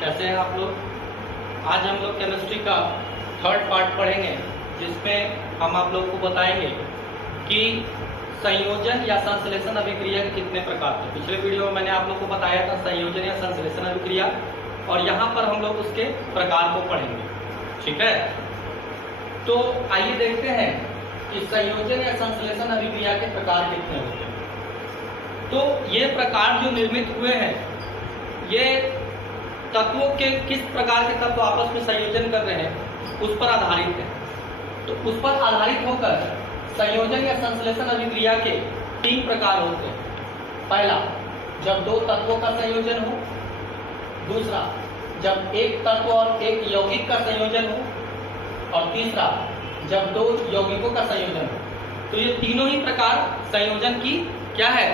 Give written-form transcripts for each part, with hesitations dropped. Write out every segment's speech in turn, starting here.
कैसे हैं आप लोग। आज हम लोग केमिस्ट्री का थर्ड पार्ट पढ़ेंगे, जिसमें हम आप लोग को बताएंगे कि संयोजन या संश्लेषण अभिक्रिया के कितने प्रकार थे। पिछले वीडियो में मैंने आप लोग को बताया था संयोजन या संश्लेषण अभिक्रिया, और यहाँ पर हम लोग उसके प्रकार को पढ़ेंगे। ठीक है, तो आइए देखते हैं कि संयोजन या संश्लेषण अभिक्रिया के प्रकार कितने होते हैं। तो ये प्रकार जो निर्मित हुए हैं, ये तत्वों के किस प्रकार के तत्व आपस में संयोजन कर रहे हैं उस पर आधारित है। तो उस पर आधारित होकर संयोजन या संश्लेषण अभिक्रिया के 3 प्रकार होते हैं। पहला, जब 2 तत्वों का संयोजन हो। दूसरा, जब एक तत्व और एक यौगिक का संयोजन हो। और तीसरा, जब 2 यौगिकों का संयोजन हो। तो ये तीनों ही प्रकार संयोजन की क्या है,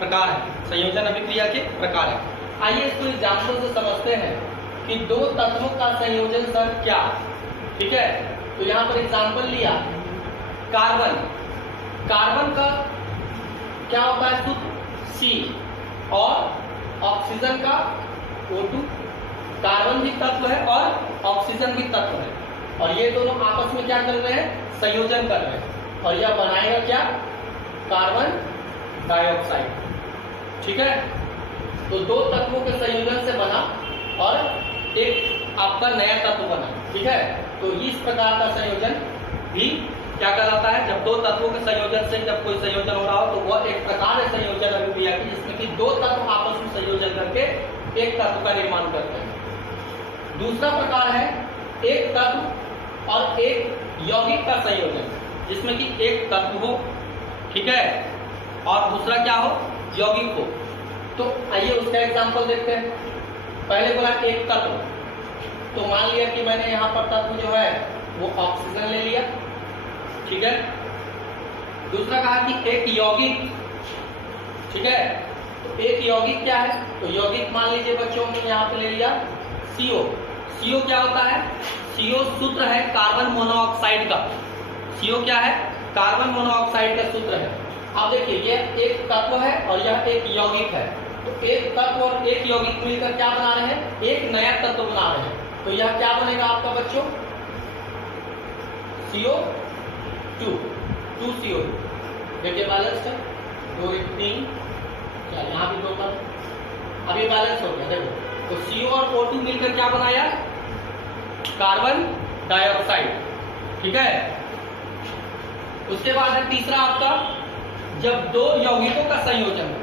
प्रकार है, संयोजन अभिक्रिया के प्रकार है। आइए इसको एग्जाम्पल से समझते हैं कि 2 तत्वों का संयोजन सर क्या। ठीक है, तो यहाँ पर एग्जाम्पल लिया कार्बन। कार्बन का क्या होता है सूत्र, C, और ऑक्सीजन का O2। कार्बन भी तत्व है और ऑक्सीजन भी तत्व है, और ये दोनों आपस में क्या कर रहे हैं, संयोजन कर रहे हैं, और यह बनाएगा क्या, कार्बन डाइऑक्साइड। ठीक है, तो 2 तत्वों के संयोजन से बना और एक आपका नया तत्व बना। ठीक है, तो इस प्रकार का संयोजन भी क्या कहलाता है, जब 2 तत्वों के संयोजन से जब कोई संयोजन हो रहा हो तो वह एक प्रकार है संयोजन अभिक्रिया की, जिसमें कि 2 तत्व आपस में संयोजन करके एक तत्व का निर्माण करते हैं। दूसरा प्रकार है एक तत्व और एक यौगिक का संयोजन, जिसमें कि एक तत्व हो, ठीक है, और दूसरा क्या हो, यौगिक हो। तो आइए उसका एग्जांपल देखते हैं। पहले बोला एक तत्व, तो मान लिया कि मैंने यहाँ पर तत्व जो है वो ऑक्सीजन ले लिया। ठीक है, दूसरा कहा कि एक यौगिक। ठीक है, तो एक यौगिक क्या है, तो यौगिक मान लीजिए बच्चों ने यहाँ पे ले लिया CO। CO क्या होता है, CO सूत्र है कार्बन मोनोऑक्साइड का। CO क्या है, कार्बन मोनोऑक्साइड का सूत्र है। अब देखिए, ये एक तत्व है और यह एक यौगिक है। तो एक तत्व और एक यौगिक मिलकर क्या बना रहे हैं, एक नया तत्व बना रहे हैं। तो यह क्या बनेगा आपका बच्चों, CO2, 2CO। देखिए बैलेंस है, 2 1 3, यहाँ भी 2 पर, अभी बैलेंस हो गया। देखो, तो CO और O2 मिलकर क्या बनाया, कार्बन डाइऑक्साइड। ठीक है, उसके बाद है तीसरा आपका, जब 2 यौगिकों का संयोजन हो।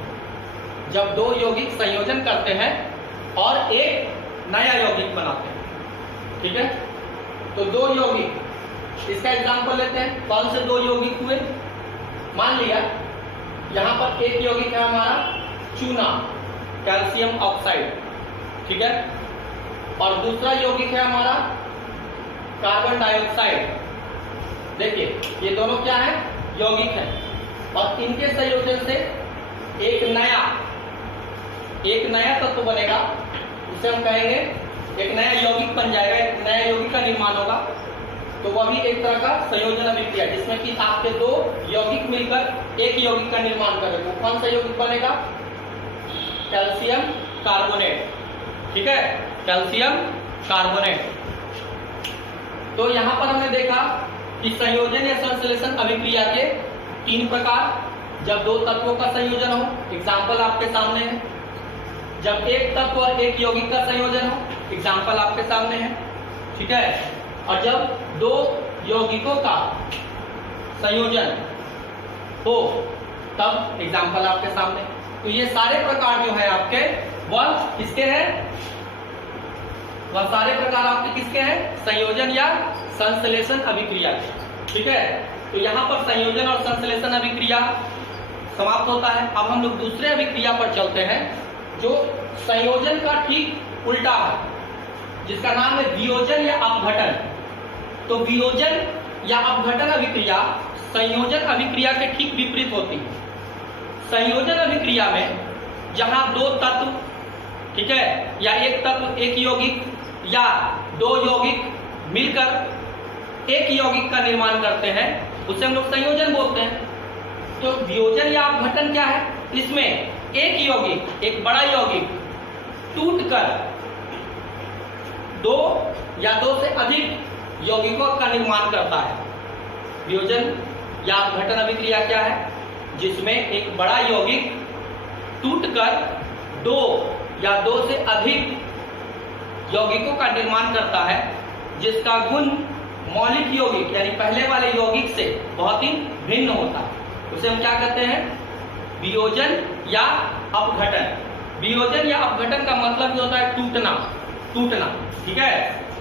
जब 2 यौगिक संयोजन करते हैं और एक नया यौगिक बनाते हैं। ठीक है, तो 2 यौगिक, इसका एग्जांपल लेते हैं। कौन से 2 यौगिक हुए, मान लिया यहां पर एक यौगिक है हमारा चूना, कैल्शियम ऑक्साइड। ठीक है, और दूसरा यौगिक है हमारा कार्बन डाइऑक्साइड। देखिए, ये दोनों क्या है, यौगिक है, और इनके संयोजन से एक नया तत्व बनेगा। उसे हम कहेंगे, एक नया यौगिक बन जाएगा, एक नया यौगिक का निर्माण होगा। तो वह भी एक तरह का संयोजन अभिक्रिया, जिसमें कि आपके 2 यौगिक मिलकर एक यौगिक का निर्माण करेंगे। कौन सा यौगिक बनेगा, कैल्शियम कार्बोनेट। ठीक है, कैल्शियम कार्बोनेट। तो यहां पर हमने देखा कि संयोजन या संश्लेषण अभिक्रिया के 3 प्रकार। जब 2 तत्वों का संयोजन हो, एग्जाम्पल आपके सामने है। जब एक तत्व और एक यौगिक का संयोजन हो, एग्जाम्पल आपके सामने है। ठीक है, और जब 2 यौगिकों का संयोजन हो, तब एग्जाम्पल आपके सामने। तो ये सारे प्रकार जो है आपके, वह किसके हैं, वह सारे प्रकार आपके किसके हैं, संयोजन या संश्लेषण अभिक्रिया के। ठीक है, तो यहाँ पर संयोजन और संश्लेषण अभिक्रिया समाप्त होता है। अब हम लोग दूसरे अभिक्रिया पर चलते हैं, जो संयोजन का ठीक उल्टा है, जिसका नाम है वियोजन या अपघटन। तो वियोजन या अपघटन अभिक्रिया संयोजन अभिक्रिया के ठीक विपरीत होती है। संयोजन अभिक्रिया में जहां 2 तत्व, ठीक है, या एक तत्व, एक यौगिक या 2 यौगिक मिलकर एक यौगिक का निर्माण करते हैं, उसे हम लोग संयोजन बोलते हैं। तो वियोजन या अपघटन क्या है, इसमें एक यौगिक, एक बड़ा यौगिक टूटकर दो या दो से अधिक यौगिकों का निर्माण करता है। वियोजन या अपघटन अभिक्रिया क्या है? जिसमें एक बड़ा यौगिक टूटकर दो या दो से अधिक यौगिकों का निर्माण करता है, जिसका गुण मौलिक यौगिक यानी पहले वाले यौगिक से बहुत ही भिन्न होता है। उसे हम क्या कहते हैं? वियोजन या अपघटन। वियोजन या अपघटन का मतलब ही होता है टूटना, टूटना। ठीक है,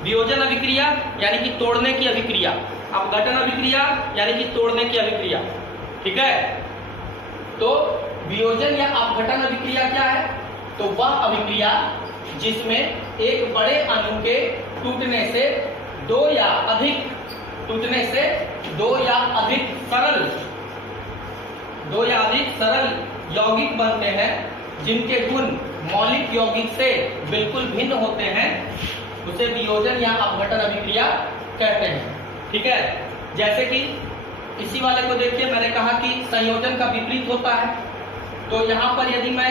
वियोजन अभिक्रिया यानी कि तोड़ने की अभिक्रिया, अपघटन अभिक्रिया यानी कि तोड़ने की अभिक्रिया। ठीक है, तो वियोजन या अपघटन अभिक्रिया क्या है? तो वह अभिक्रिया जिसमें एक बड़े अणु के टूटने से दो या अधिक सरल यौगिक बनते हैं, जिनके गुण मौलिक यौगिक से बिल्कुल भिन्न होते हैं, उसे वियोजन या अपघटन अभिक्रिया कहते हैं। ठीक है, जैसे कि इसी वाले को देखिए, मैंने कहा कि संयोजन का विपरीत होता है। तो यहाँ पर यदि मैं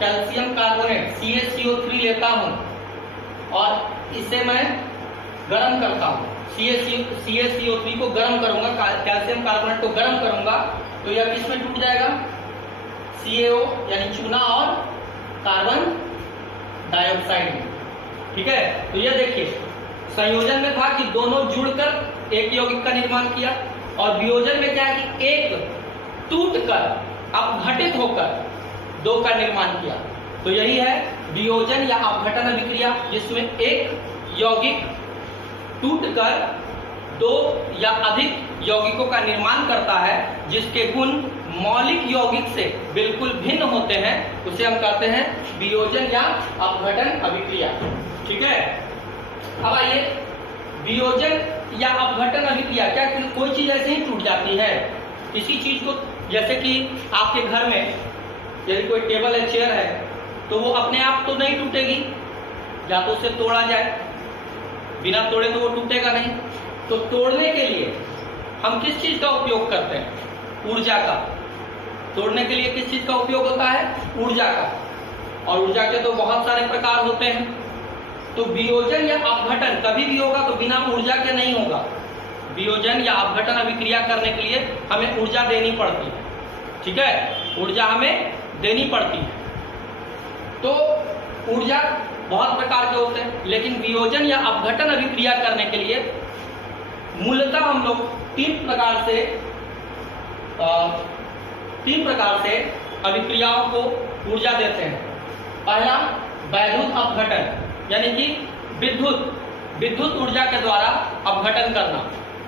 कैल्शियम कार्बोनेट CaCO3 लेता हूँ और इसे मैं गर्म करता हूँ, CaCO3 को गर्म करूंगा, कैल्शियम कार्बोनेट को गर्म करूंगा, तो यह किस में टूट जाएगा? CaO यानी चूना और कार्बन डाइऑक्साइड में। ठीक है, तो यह देखिए, संयोजन में था कि दोनों जुड़कर एक यौगिक का निर्माण किया, और वियोजन में क्या है कि एक टूटकर अपघटित होकर दो का निर्माण किया। तो यही है वियोजन या अपघटन अभिक्रिया, जिसमें एक यौगिक टूटकर दो या अधिक यौगिकों का निर्माण करता है, जिसके गुण मौलिक यौगिक से बिल्कुल भिन्न होते हैं, उसे हम कहते हैं वियोजन या अपघटन अभिक्रिया। ठीक है, अब आइए, वियोजन या अपघटन अभिक्रिया क्या कोई चीज ऐसे ही टूट जाती है? किसी चीज को, जैसे कि आपके घर में यदि कोई टेबल है, चेयर है, तो वो अपने आप तो नहीं टूटेगी, या तो उसे तोड़ा जाए, बिना तोड़े तो वो टूटेगा नहीं। तो तोड़ने के लिए हम किस चीज का उपयोग करते हैं? ऊर्जा का। तोड़ने के लिए किस चीज का उपयोग होता है? ऊर्जा का। और ऊर्जा के तो बहुत सारे प्रकार होते हैं। तो वियोजन या अपघटन कभी भी होगा तो बिना ऊर्जा के नहीं होगा। वियोजन या अपघटन अभिक्रिया करने के लिए हमें ऊर्जा देनी पड़ती है। ठीक है, ऊर्जा हमें देनी पड़ती है। तो ऊर्जा बहुत प्रकार के होते हैं, लेकिन वियोजन या अपघटन अभिक्रिया करने के लिए मूलतः हम लोग तीन प्रकार से अभिक्रियाओं को ऊर्जा देते हैं। पहला, वैद्युत अपघटन यानी कि विद्युत ऊर्जा के द्वारा अपघटन करना।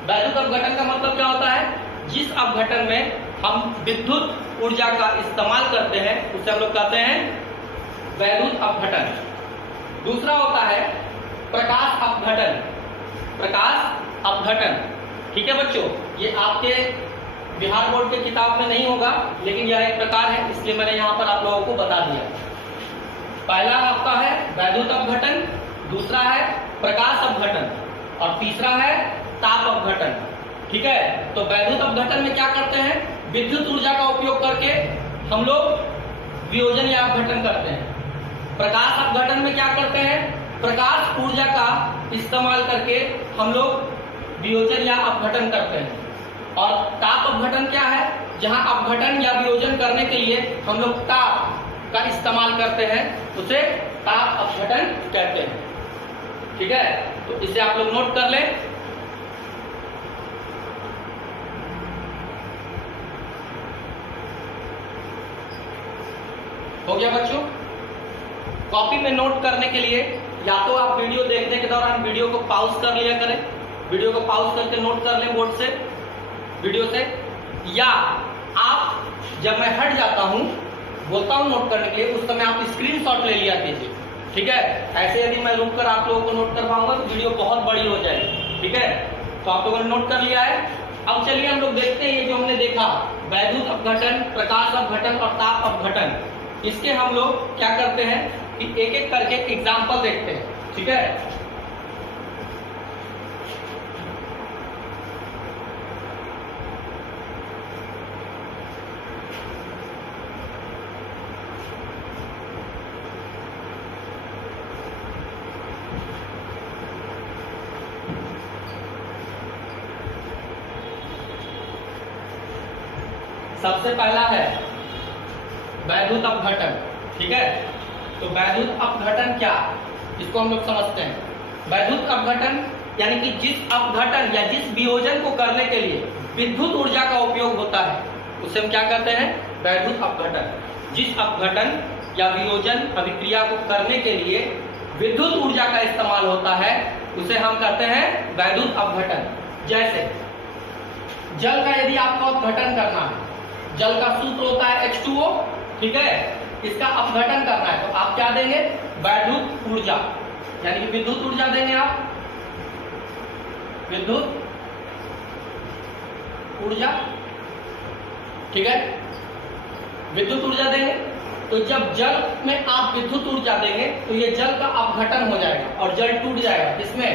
वैद्युत अपघटन का मतलब क्या होता है? जिस अपघटन में हम विद्युत ऊर्जा का इस्तेमाल करते हैं, उसे हम लोग कहते हैं वैद्युत अपघटन। दूसरा होता है प्रकाश अपघटन। ठीक है बच्चों, ये आपके बिहार बोर्ड के किताब में नहीं होगा, लेकिन यह एक प्रकार है, इसलिए मैंने यहाँ पर आप लोगों को बता दिया। पहला आपका है वैद्युत अपघटन, दूसरा है प्रकाश अपघटन, और तीसरा है ताप अपघटन। ठीक है, तो वैद्युत अपघटन में क्या करते हैं? विद्युत ऊर्जा का उपयोग करके हम लोग वियोजन या अपघटन करते हैं। प्रकाश अपघटन में क्या करते हैं? प्रकाश ऊर्जा का इस्तेमाल करके हम लोग वियोजन या अपघटन करते हैं। और ताप अपघटन क्या है? जहां अपघटन या वियोजन करने के लिए हम लोग ताप का इस्तेमाल करते हैं, उसे ताप अपघटन कहते हैं। ठीक है, तो इसे आप लोग नोट कर लें। हो गया बच्चों? कॉपी में नोट करने के लिए या तो आप वीडियो देखने के दौरान वीडियो को पॉज कर लिया करें, वीडियो को पॉज करके नोट कर लें बोर्ड से, वीडियो से, या आप जब मैं हट जाता हूं, बोलता हूं नोट करने के लिए, उस समय आप स्क्रीनशॉट ले लिया कीजिए। ठीक है, ऐसे यदि मैं रुक कर आप लोगों को नोट कर पाऊंगा तो वीडियो बहुत बड़ी हो जाएगी। ठीक है, तो आप लोगों ने नोट कर लिया है। अब चलिए हम लोग देखते हैं ये जो हमने देखा, वैद्युत अपघटन, प्रकाश अपघटन और ताप अपघटन, इसके हम लोग क्या करते हैं कि एक एक करके एग्जाम्पल देखते हैं। ठीक है, सबसे पहला है वैद्युत अपघटन। ठीक है, तो वैद्युत अपघटन क्या, इसको हम लोग समझते हैं। वैद्युत अपघटन यानी कि जिस अपघटन या जिस वियोजन को करने के लिए विद्युत ऊर्जा का उपयोग होता है उसे हम क्या कहते हैं, वैद्युत अपघटन। जिस अपघटन या वियोजन अभिक्रिया को करने के लिए विद्युत ऊर्जा का इस्तेमाल होता है उसे हम कहते हैं वैद्युत अपघटन। जैसे जल का यदि आपको अपघटन करना है, जल का सूत्र होता है H2O, ठीक है, इसका अपघटन करना है तो आप क्या देंगे, वैद्युत ऊर्जा, यानी कि विद्युत ऊर्जा देंगे आप, विद्युत ऊर्जा। ठीक है, विद्युत ऊर्जा देंगे तो जब जल में आप विद्युत ऊर्जा देंगे तो ये जल का अपघटन हो जाएगा और जल टूट जाएगा, किसमें,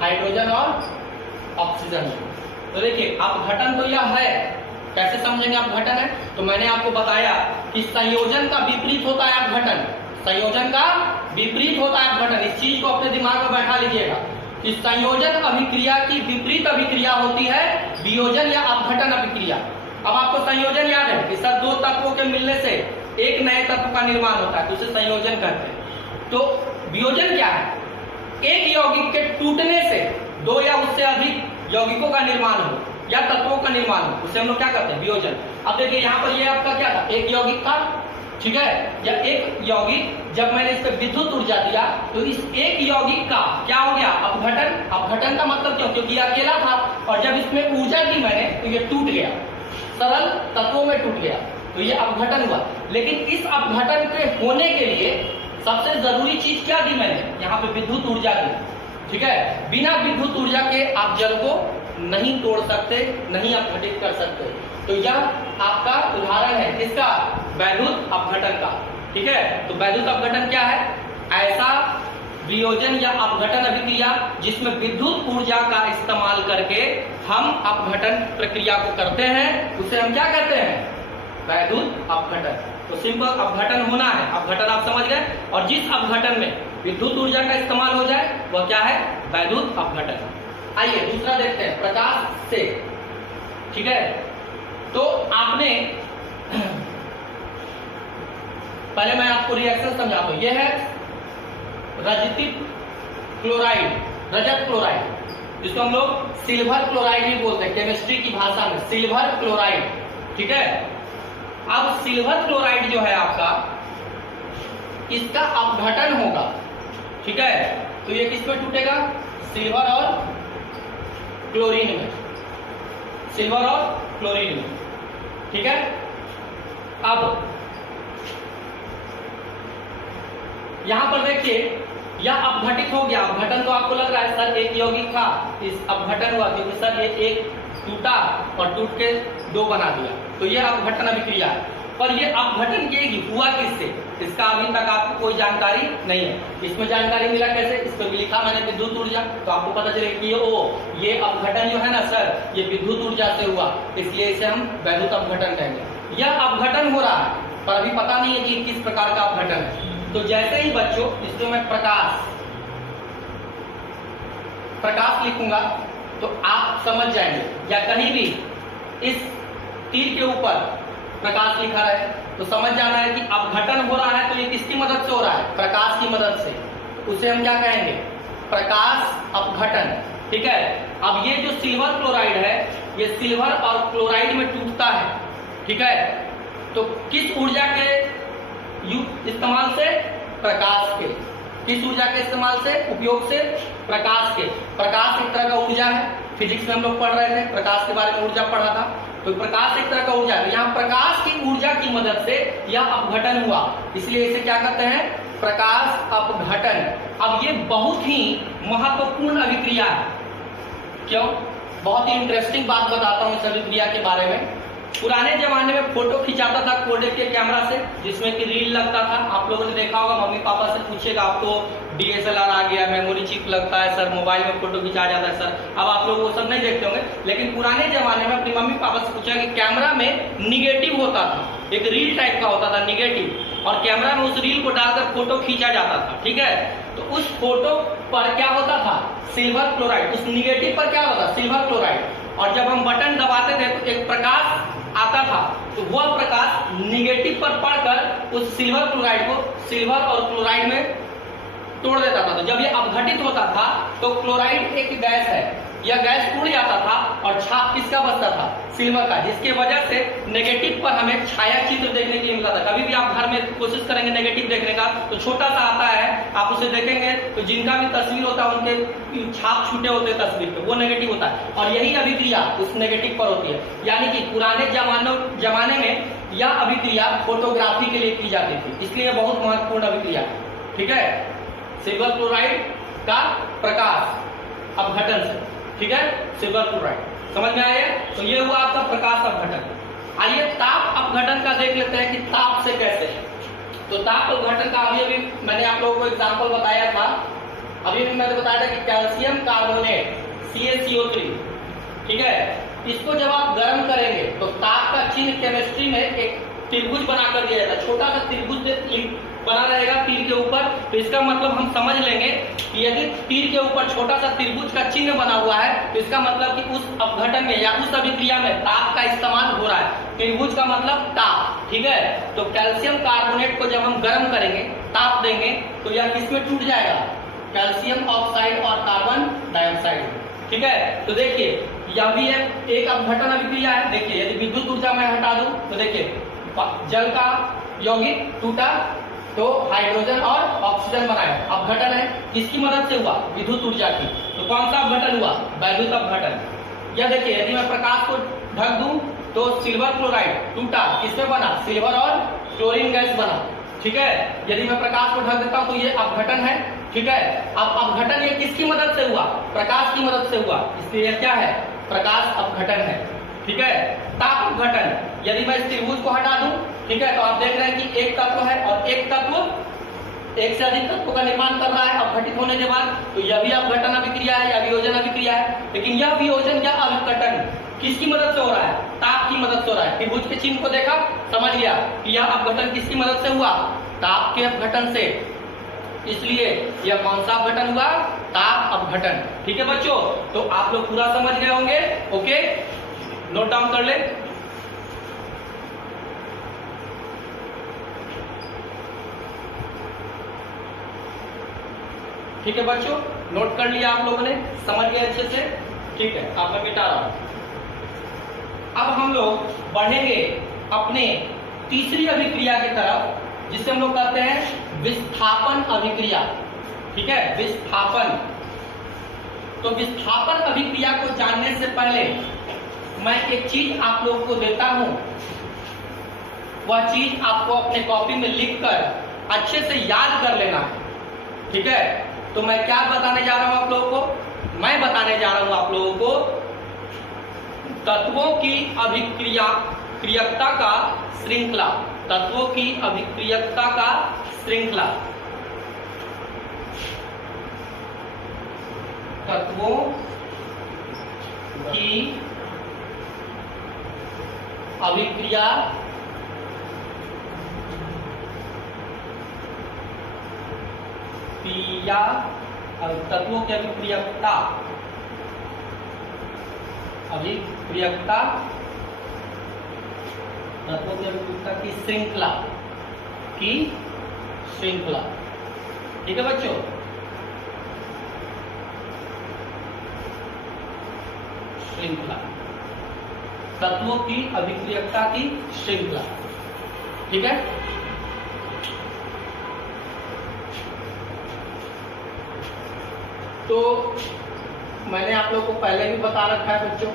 हाइड्रोजन और ऑक्सीजन में। तो देखिए अपघटन तो यह है, कैसे समझेंगे अपघटन है, तो मैंने आपको बताया कि संयोजन का विपरीत होता है अपघटन, संयोजन का विपरीत होता है अपघटन। इस चीज को अपने दिमाग में बैठा लीजिएगा कि संयोजन अभिक्रिया की विपरीत अभिक्रिया होती है वियोजन या अपघटन अभिक्रिया। अब आपको संयोजन याद है कि सर दो तत्वों के मिलने से एक नए तत्व का निर्माण होता है तो उसे संयोजन कहते हैं। तो वियोजन क्या है, एक यौगिक के टूटने से दो या उससे अधिक यौगिकों का निर्माण हो या तत्वों का निर्माण हो, उसे हम लोग क्या कहते हैं, वियोजन। अब देखिए यहाँ पर ये आपका क्या था, एक यौगिक था, ठीक है, या एक यौगिक जब मैंने इस पर विद्युत ऊर्जा दिया तो इस एक यौगिक का क्या हो गया, अपघटन। अपघटन का मतलब क्यों, क्योंकि अकेला था और जब इसमें ऊर्जा दी मैंने तो ये टूट गया, सरल तत्वों में टूट गया, तो ये अपघटन हुआ। लेकिन इस अपघटन के होने के लिए सबसे जरूरी चीज क्या दी मैंने, यहाँ पे विद्युत ऊर्जा दी, ठीक है। बिना विद्युत ऊर्जा के आप जल को नहीं तोड़ सकते, नहीं अपघटित कर सकते। तो यह आपका उदाहरण है किसका, वैद्युत अपघटन का, ठीक है। तो वैद्युत अपघटन क्या है, ऐसा वियोजन या अपघटन अभिक्रिया जिसमें विद्युत ऊर्जा का इस्तेमाल करके हम अपघटन प्रक्रिया को करते हैं, उसे हम क्या कहते हैं, वैद्युत अपघटन। तो सिंपल अपघटन होना है, अपघटन आप समझ गए, और जिस अपघटन में विद्युत ऊर्जा का इस्तेमाल हो जाए वह क्या है, वैद्युत अपघटन। आइए दूसरा देखते हैं, प्रकाश से, ठीक है। तो आपने पहले मैं आपको रिएक्शन समझाता हूं, यह है रजतित क्लोराइड, रजत क्लोराइड, जिसको हम लोग सिल्वर क्लोराइड भी बोलते हैं केमिस्ट्री की भाषा में, सिल्वर क्लोराइड, ठीक है। अब सिल्वर क्लोराइड जो है आपका, इसका अपघटन होगा, ठीक है, तो ये किस में टूटेगा, सिल्वर और क्लोरीन में, सिल्वर और क्लोरीन में, ठीक है। अब यहां पर देखिए यह अपघटित हो गया, अपघटन तो आपको लग रहा है सर एक यौगिक था, इस अपघटन हुआ क्योंकि सर ये एक टूटा और टूट के दो बना दिया, तो यह अपघटन अभिक्रिया है। पर ये अपघटन ये हुआ किससे, इसका अभी तक आपको कोई जानकारी नहीं है। इसमें जानकारी मिला कैसे, इस पर भी लिखा मैंने विद्युत ऊर्जा, तो आपको पता चले कि ये अपघटन जो है ना सर, ये विद्युत ऊर्जा से हुआ, इसलिए इसे हम वैद्युत अपघटन कहेंगे। यह अपघटन हो रहा है पर अभी पता नहीं है कि किस प्रकार का अपघटन है। तो जैसे ही बच्चों इसमें मैं प्रकाश लिखूंगा तो आप समझ जाएंगे, या कहीं भी इस तीर के ऊपर प्रकाश लिखा रहे तो समझ जाना है कि अपघटन हो रहा है, तो ये किसकी मदद से हो रहा है, प्रकाश की मदद से, उसे हम क्या कहेंगे, प्रकाश अपघटन, ठीक है। अब ये जो सिल्वर क्लोराइड है, ये सिल्वर और क्लोराइड में टूटता है, ठीक है, तो किस ऊर्जा के इस्तेमाल से, प्रकाश के, किस ऊर्जा के इस्तेमाल से, उपयोग से, प्रकाश के। प्रकाश एक तरह का ऊर्जा है, फिजिक्स में हम लोग पढ़ रहे थे, प्रकाश के बारे में ऊर्जा पढ़ा था, तो प्रकाश एक तरह का ऊर्जा है, यहाँ प्रकाश की ऊर्जा की मदद से यह अपघटन हुआ, इसलिए इसे क्या कहते हैं, प्रकाश अपघटन। अब ये बहुत ही महत्वपूर्ण अभिक्रिया है, क्यों, बहुत ही इंटरेस्टिंग बात बताता हूँ इस अभिक्रिया के बारे में। पुराने जमाने में फोटो खिंचाता था कोडेक के कैमरा से, जिसमें कि रील लगता था, आप लोगों ने देखा होगा, मम्मी पापा से पूछेगा, आप तो DSLR आ गया, मेमोरी चिप लगता है सर, मोबाइल में फोटो खिंचाया जाता है सर, अब आप लोग वो सब नहीं देखते होंगे। लेकिन पुराने जमाने में अपनी मम्मी पापा से पूछा कि कैमरा में निगेटिव होता था, एक रील टाइप का होता था निगेटिव, और कैमरा में उस रील को डालकर फोटो खींचा जाता था, ठीक है। तो उस फोटो पर क्या होता था, सिल्वर क्लोराइड, उस निगेटिव पर क्या होता, सिल्वर क्लोराइड, और जब हम बटन दबाते थे तो एक प्रकाश आता था तो वह प्रकाश निगेटिव पर पड़कर उस सिल्वर क्लोराइड को सिल्वर और क्लोराइड में तोड़ देता था। तो जब ये अपघटित होता था तो क्लोराइड एक गैस है, यह गैस टूट जाता था और छाप किसका बचता था? सिल्वर का, जिसकी वजह से नेगेटिव पर हमें छाया चित्र देखने के लिए मिलता था। कभी भी आप घर में कोशिश करेंगे नेगेटिव देखने का तो छोटा सा आता है, आप उसे देखेंगे तो जिनका भी तस्वीर होता है उनके छाप छूटे होते हैं तस्वीर पे, वो नेगेटिव होता है और यही अभिक्रिया उस नेगेटिव पर होती है। यानी कि पुराने जमाने में यह अभिक्रिया फोटोग्राफी के लिए की जाती थी, इसलिए बहुत महत्वपूर्ण अभिक्रिया। ठीक है, सिल्वर क्लोराइड का प्रकाश अपघटन से, ठीक है, सिल्वर क्लोराइड समझ में आया। तो ये हुआ आपका प्रकाश अपघटन। आइए ताप अपघटन का देख लेते हैं कि ताप से कैसे। तो ताप अपघटन का अभी मैंने आप लोगों को एग्जांपल बताया था, अभी भी मैंने बताया था कि कैल्शियम कार्बोनेट CaCO3, ठीक है, इसको जब आप गर्म करेंगे तो ताप का चिन्ह केमिस्ट्री में एक त्रिभुज बनाकर दिया जाता है, छोटा सा त्रिभुज बना रहेगा तीर के ऊपर। तो इसका मतलब हम समझ लेंगे कि यदि तीर के ऊपर छोटा सा त्रिभुज का चिन्ह बना हुआ है तो इसका मतलब कि उस अपघटन में या उस अभिक्रिया में ताप का इस्तेमाल हो रहा है। त्रिभुज का मतलब ताप, ठीक है। तो कैल्शियम कार्बोनेट को जब हम गर्म करेंगे, ताप देंगे तो यह किसमें टूट जाएगा? कैल्शियम ऑक्साइड और कार्बन डाइऑक्साइड, ठीक है। तो देखिए यह भी एक अपघटन अभिक्रिया है। देखिए यदि विद्युत ऊर्जा मैं हटा दूं तो देखिए जल का यौगिक टूटा तो हाइड्रोजन और ऑक्सीजन बनाया, अपघटन है। किसकी मदद से हुआ? विद्युत ऊर्जा की। तो कौन सा अपघटन हुआ? वैद्युत अपघटन। या देखिए यदि मैं प्रकाश को ढक दूं तो सिल्वर क्लोराइड टूटा, किसमें बना? सिल्वर और क्लोरीन गैस बना, ठीक है। यदि मैं प्रकाश को ढक देता हूं तो ये अपघटन है, ठीक है। अब अपघटन ये किसकी मदद से हुआ? प्रकाश की मदद से हुआ, इसलिए यह क्या है? प्रकाश अपघटन है, ठीक है। ताप अपघटन, यदि मैं इस त्रिभुज को हटा दूं, ठीक है, तो आप देख रहे हैं कि एक तत्व है और एक तत्व एक से अधिक तत्वों का निर्माण कर रहा है अपघटित होने के बाद। तो यह भी अपघटन अभिक्रिया है या वियोजन अभिक्रिया है। लेकिन यह वियोजन या अपघटन किसकी मदद से हो रहा है? ताप की मदद से हो रहा है। त्रिभुज के चिन्ह को देखा, समझ गया कि यह अपघटन किसकी मदद से हुआ? ताप के अपघटन से। इसलिए यह कौन सा अपघटन हुआ? ताप अपघटन, ठीक है बच्चों। तो आप लोग पूरा समझ गए होंगे, ओके, नोट डाउन कर ले। ठीक है बच्चों, नोट कर लिया आप लोगों ने, समझ गए अच्छे से, ठीक है। आप मैं मिटा रहा हूं। अब हम लोग बढ़ेंगे अपने तीसरी अभिक्रिया की तरफ, जिसे हम लोग कहते हैं विस्थापन अभिक्रिया, ठीक है, विस्थापन। तो विस्थापन अभिक्रिया को जानने से पहले मैं एक चीज आप लोगों को देता हूं, वह चीज आपको अपने कॉपी में लिखकर अच्छे से याद कर लेना है, ठीक है। तो मैं क्या बताने जा रहा हूं आप लोगों को? मैं बताने जा रहा हूं आप लोगों को तत्वों की अभिक्रियकता का श्रृंखला, तत्वों की अभिक्रियकता का श्रृंखला, तत्वों की अभिक्रिया तत्वों की अभिक्रियकता तत्वों की अभिक्रियकता की श्रृंखला, ठीक है बच्चों। श्रृंखला, तत्वों की अभिक्रियकता की श्रृंखला, ठीक है। तो मैंने आप लोगों को पहले भी बता रखा है बच्चों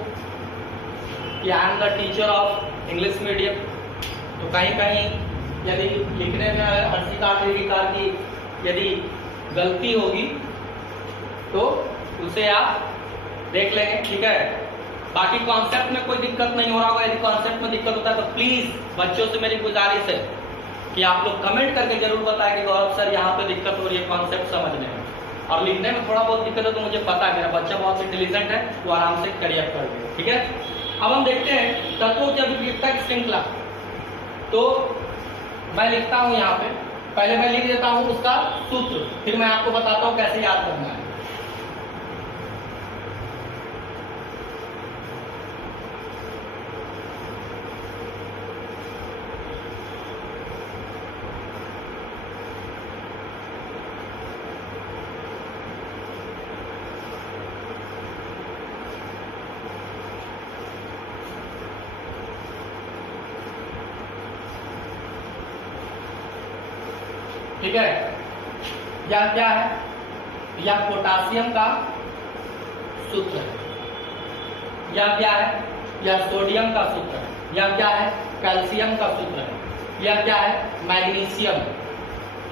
कि I am the teacher of English medium. तो कहीं कहीं यदि लिखने में हर्षिकार दीर्घिकार की यदि गलती होगी तो उसे आप देख लेंगे, ठीक है। बाकी कॉन्सेप्ट में कोई दिक्कत नहीं हो रहा होगा। यदि कॉन्सेप्ट में दिक्कत होता है तो प्लीज बच्चों से मेरी गुजारिश है कि आप लोग कमेंट करके जरूर बताएं कि गौरव सर यहाँ पे दिक्कत हो रही है कॉन्सेप्ट समझने में। और लिखने में थोड़ा बहुत दिक्कत है तो मुझे पता है, मेरा बच्चा बहुत इंटेलिजेंट है, वो आराम से करियर कर देगा, ठीक है। अब हम देखते हैं तत्वों की अभिक्रियकता की श्रृंखला। तो मैं लिखता हूं यहाँ पे, पहले मैं लिख देता हूं उसका सूत्र, फिर मैं आपको बताता हूं कैसे याद करना है। ठीक है। यह क्या है? यह पोटासियम का सूत्र है। यह क्या है? यह सोडियम का सूत्र है। यह क्या है? कैल्शियम का सूत्र है। यह क्या है? मैग्नीशियम,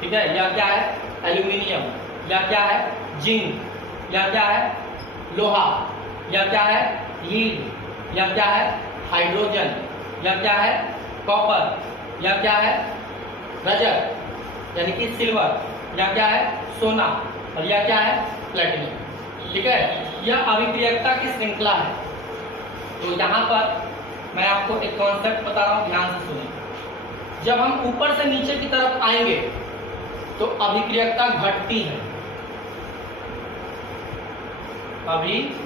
ठीक है। यह क्या है? एल्यूमिनियम। यह क्या है? जिंक। यह क्या है? लोहा। यह क्या है? लीड। यह क्या है? हाइड्रोजन। यह क्या है? कॉपर। यह क्या है? रजत यानी कि सिल्वर। यह क्या है? सोना। और यह क्या है? प्लेटिनम, ठीक है। यह अभिक्रियकता की श्रृंखला है। तो यहां पर मैं आपको एक कॉन्सेप्ट बता रहा हूं, ध्यान से सुनिए। जब हम ऊपर से नीचे की तरफ आएंगे तो अभिक्रियकता घटती है। अभिक्रियकता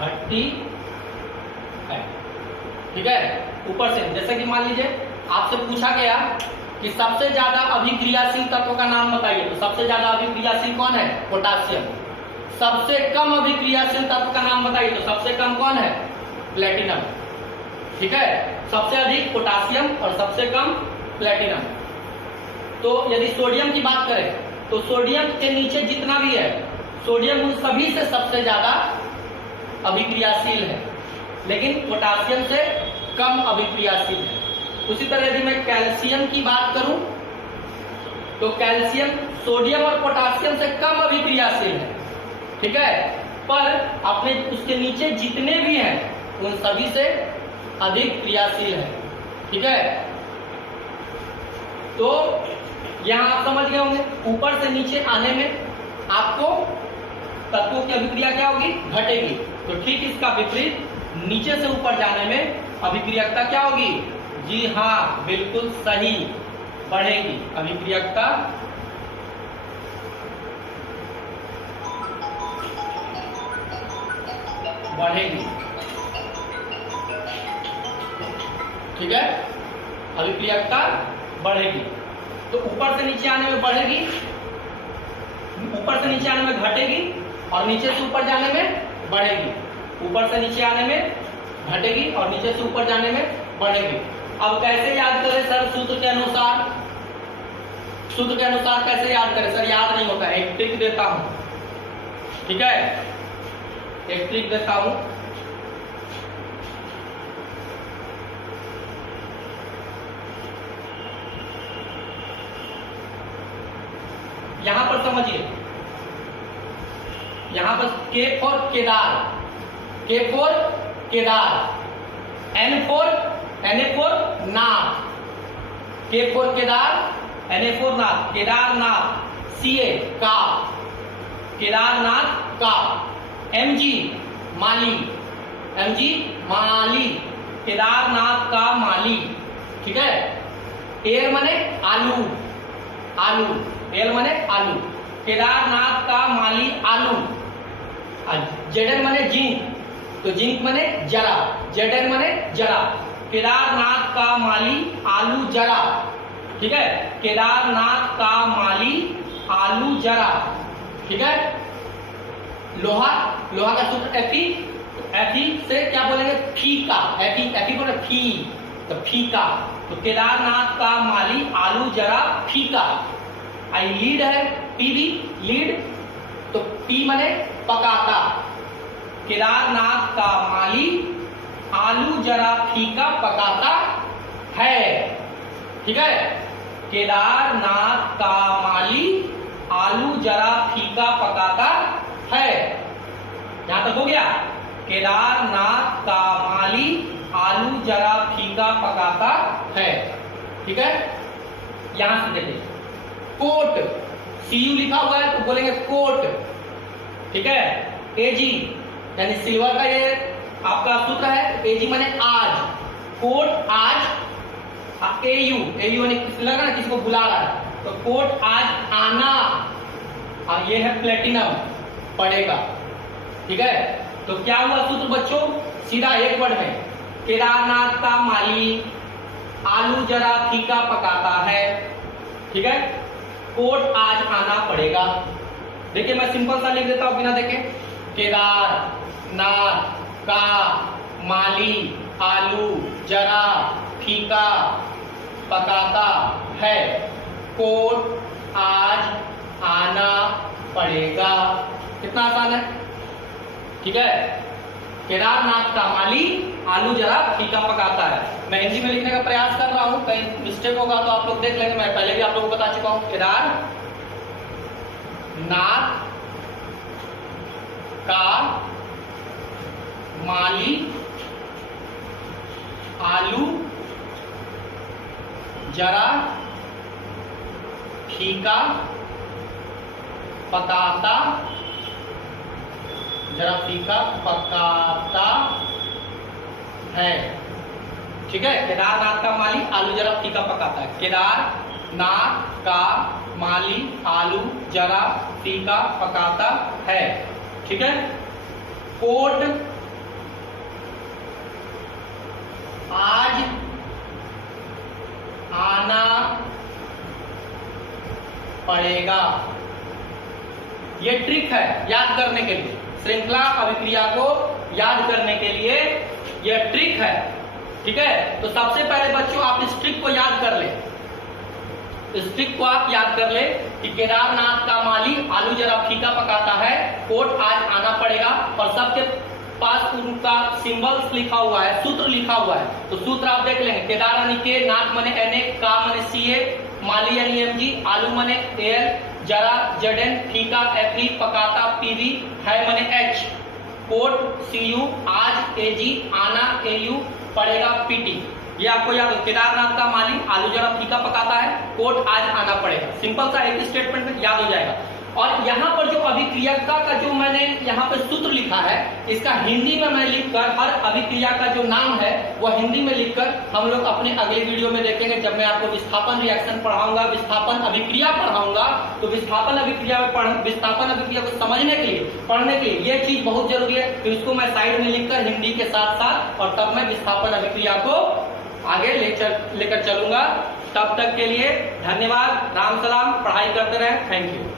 घटती है, ठीक है। ऊपर से, जैसे कि मान लीजिए आपसे पूछा गया कि सबसे ज्यादा अभिक्रियाशील तत्व का नाम बताइए, तो सबसे ज्यादा अभिक्रियाशील कौन है? पोटासियम। सबसे कम अभिक्रियाशील तत्व का नाम बताइए, तो सबसे कम कौन है? प्लेटिनम, ठीक है। सबसे अधिक पोटासियम और सबसे कम प्लेटिनम। तो यदि सोडियम की बात करें तो सोडियम के नीचे जितना भी है, सोडियम उन सभी से सबसे ज्यादा अभिक्रियाशील है, लेकिन पोटासियम से कम अभिक्रियाशील है। उसी तरह यदि मैं कैल्शियम की बात करूं तो कैल्शियम सोडियम और पोटासियम से कम अभिक्रियाशील है, ठीक है। पर अपने उसके नीचे जितने भी हैं उन सभी से अधिक क्रियाशील है, ठीक है। तो यहां आप समझ गए होंगे, ऊपर से नीचे आने में आपको तत्वों की अभिक्रिया क्या होगी? घटेगी। तो ठीक इसका विपरीत, नीचे से ऊपर जाने में अभिक्रियकता क्या होगी? जी हाँ, बिल्कुल सही, बढ़ेगी। अभिक्रियकता बढ़ेगी, ठीक है। अभिक्रियकता बढ़ेगी। तो ऊपर से नीचे आने में बढ़ेगी, ऊपर से नीचे आने में घटेगी, और नीचे से ऊपर जाने में बढ़ेगी। ऊपर से नीचे आने में घटेगी और नीचे से ऊपर जाने में बढ़ेगी। अब कैसे याद करें सर? सूत्र के अनुसार। सूत्र के अनुसार कैसे याद करें सर? याद नहीं होता है, एक ट्रिक देता हूं, ठीक है। एक ट्रिक देता हूं। यहां पर समझिए, यहां पर K for Kedar, K for Kedar, N for Nath, K for Kedar, Na for Nath, Kedarnath, Ca का, केदारनाथ का, Mg माली, Mg माली, केदारनाथ का माली, ठीक है। एयर माने आलू, आलू, एल माने आलू, केदारनाथ का माली आलू। जेडन माने जिंक, तो जिंक माने जरा, जेडन माने जरा, केदारनाथ का माली आलू जरा, ठीक है। केदारनाथ का माली आलू जरा, ठीक है। लोहा, लोहा का सूत्र Fe, Fe से क्या बोलेंगे? फीका, Fe बोले फी, तो फीका। तो केदारनाथ का माली आलू जरा फीका। आई लीड है पीवी, लीड, तो पी माने पकाता। केदारनाथ का माली आलू जरा फीका पकाता है, ठीक है। केदारनाथ का माली आलू जरा फीका पकाता है। यहां तक हो गया? केदारनाथ का माली आलू जरा फीका पकाता है, ठीक है। यहां से देखिए, कोट, Cu लिखा हुआ है तो बोलेंगे कोट, ठीक है। Ag यानी सिल्वर का ये आपका सूत्र है, Ag माने आज, कोट आज। Au यानी लगा ना किसको बुला रहा है, तो कोट आज आना, और ये है प्लेटिनम, पड़ेगा, ठीक है। तो क्या हुआ सूत्र बच्चों? सीधा एक वर्ड में, केदारनाथ का माली आलू जरा फीका पकाता है, ठीक है। कोट आज आना पड़ेगा। देखिए मैं सिंपल सा लिख देता हूं बिना देखे, केदारनाथ का माली आलू जरा फीका पकाता है, कोर्ट आज आना पड़ेगा। कितना आसान है, ठीक है। केदारनाथ का माली आलू जरा फीका पकाता है। मैं हिंदी में लिखने का प्रयास कर रहा हूं, कहीं मिस्टेक होगा तो आप लोग देख लेंगे, मैं पहले भी आप लोगों को बता चुका हूं। केदारनाथ का माली आलू जरा फीका पकाता, जरा फीका पकाता है, ठीक है। केदारनाथ का माली आलू जरा फीका पकाता है। केदारनाथ का माली आलू जरा फीका पकाता है, ठीक है। कोर्ट आज आना पड़ेगा। ये ट्रिक है याद करने के लिए, श्रृंखला अभिक्रिया को याद करने के लिए यह ट्रिक है, ठीक है। तो सबसे पहले बच्चों आप इस ट्रिक को याद कर ले, इस ट्रिक को आप याद कर ले कि केदारनाथ का माली आलू जरा फीका पकाता है, कोर्ट आज आना पड़ेगा, और सबके पास उनका सिंबल्स लिखा हुआ है, सूत्र लिखा हुआ है। तो सूत्र आप देख लेंगे, केदार यानी के, नाथ मने एन ए, का मने सी ए, माली यानी एम जी, आलू मने एल, जरा जेड, फीका एफ ई, पकाता पी वी, है मने एच, कोर्ट सी यू, आज ए जी, आना ए यू, पड़ेगा पी टी। ये आपको याद हो, केदारनाथ का माली आलू जरा फीका पकाता है, कोर्ट आज आना पड़ेगा। सिंपल सा एक स्टेटमेंट में याद हो जाएगा। और यहाँ पर जो अभिक्रियकता का जो मैंने यहाँ पर सूत्र लिखा है, इसका हिंदी में मैं लिखकर, हर अभिक्रिया का जो नाम है वह हिंदी में लिखकर हम लोग अपने अगले वीडियो में देखेंगे। जब मैं आपको विस्थापन रिएक्शन पढ़ाऊंगा, विस्थापन अभिक्रिया पढ़ाऊंगा, तो विस्थापन अभिक्रिया में विस्थापन अभिक्रिया को समझने के लिए, पढ़ने के लिए ये चीज बहुत जरूरी है। तो इसको मैं साइड में लिखकर हिंदी के साथ साथ, और तब मैं विस्थापन अभिक्रिया को आगे लेकर चलूंगा। तब तक के लिए धन्यवाद, राम सलाम, पढ़ाई करते रहें, थैंक यू।